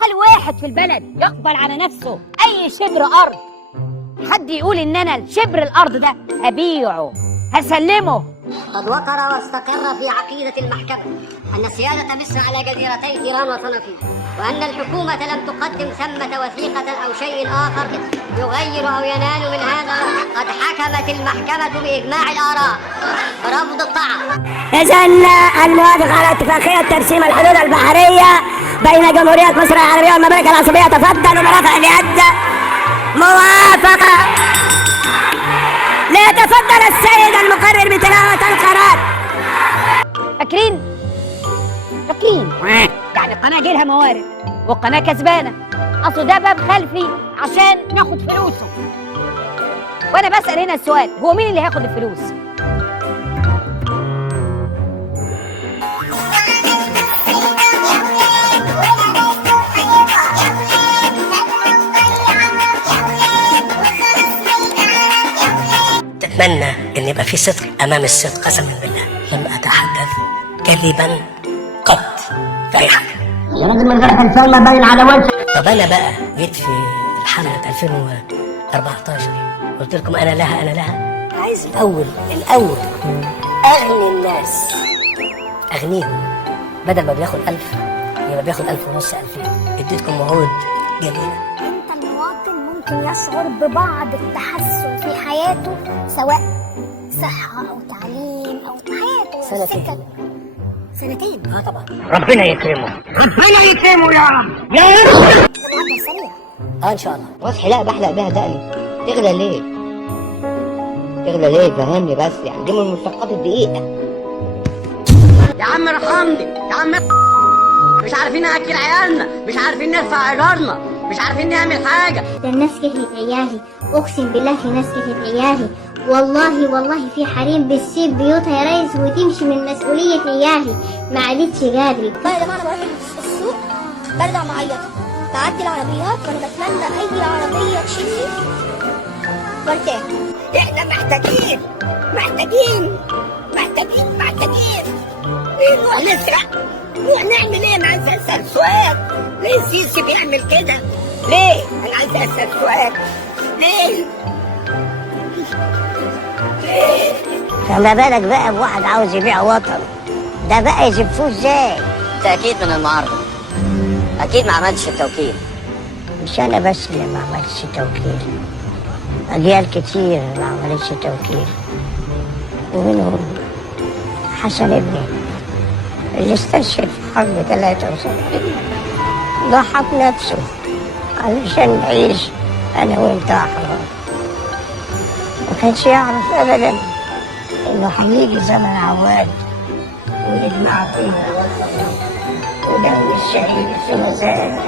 خلي واحد في البلد يقبل على نفسه اي شبر ارض. حد يقول ان انا الشبر الارض ده هبيعه هسلمه. قد وقر واستقر في عقيدة المحكمة أن سيادة مصر على جزيرتي تيران وصنافير، وأن الحكومة لم تقدم ثمة وثيقة أو شيء آخر يغير أو ينال من هذا. قد حكمت المحكمة بإجماع الآراء برفض الطعن. إذا الموافق على اتفاقية ترسيم الحدود البحرية بين جمهورية مصر العربية والمملكة العربية تفضل برفع اليد. موافقة. ليتفضل السيد المقرر بتلاوة القرار. فاكرين يعني القناة جيلها موارد والقناة كسبانة، اصل ده باب خلفي عشان ناخد فلوسه. وانا بسأل هنا السؤال، هو مين اللي هياخد الفلوس؟ أتمنى أن يبقى في صدق أمام الصدق، قسما بالله لم أتحدث كذبا قط في أي حاجة. يا راجل من غير حلفان ما باين على وجهك. طب أنا بقى جيت في الحلقة 2014 قلت لكم أنا لها عايز الأول أغني الناس، أغنيهم، بدل ما بياخد 1000 يبقى بياخد 1500 2000. اديتكم وعود جميلة. انت المواطن ممكن يشعر ببعض التحسن في حياته، سواء صحة أو تعليم أو حياته. سنتين. طبعا. ربنا يكرمه يا رب المواطن سريع. إن شاء الله. واصحي لا بحلق بيها دقني. تغلى ليه فهمني بس، يعني دي من مشتقات الدقيقة. يا عم ارحمني يا عم. مش عارفين ناكل عيالنا، مش عارفين ندفع ايجارنا، مش عارفين نعمل حاجة. ده الناس كترت عيالي، اقسم بالله في ناس كترت عيالي، والله في حريم بتسيب بيوتها يا ريس وتمشي من مسؤولية عيالي، ما عادتش قادرة. والله يا جماعة أنا بروح السوق برجع معيطة، بعدي العربيات وأنا بتمنى أي عربية تشيلني وارتاح. احنا محتاجين نروح نسرق، نروح نعمل ايه؟ انا عايز اسال سؤال، ليه السيسي بيعمل كده؟ ليه؟ انا عايز اسال سؤال، ليه؟ فما بالك بقى بواحد عاوز يبيع وطن، ده بقى يجيبوه ازاي؟ تأكيد من المعارضة، أكيد ما عملتش التوكيل. مش انا بس اللي ما عملتش توكيل، اجيال كتير ما عملتش توكيل، ومنهم حسن ابني اللي استشهد في حرب 73، ضحى بنفسه علشان نعيش انا وانت احرار. ما كانش يعرف ابدا انه هيجي زمن عواد ويجمع فينا ودم الشهيد في مزاد.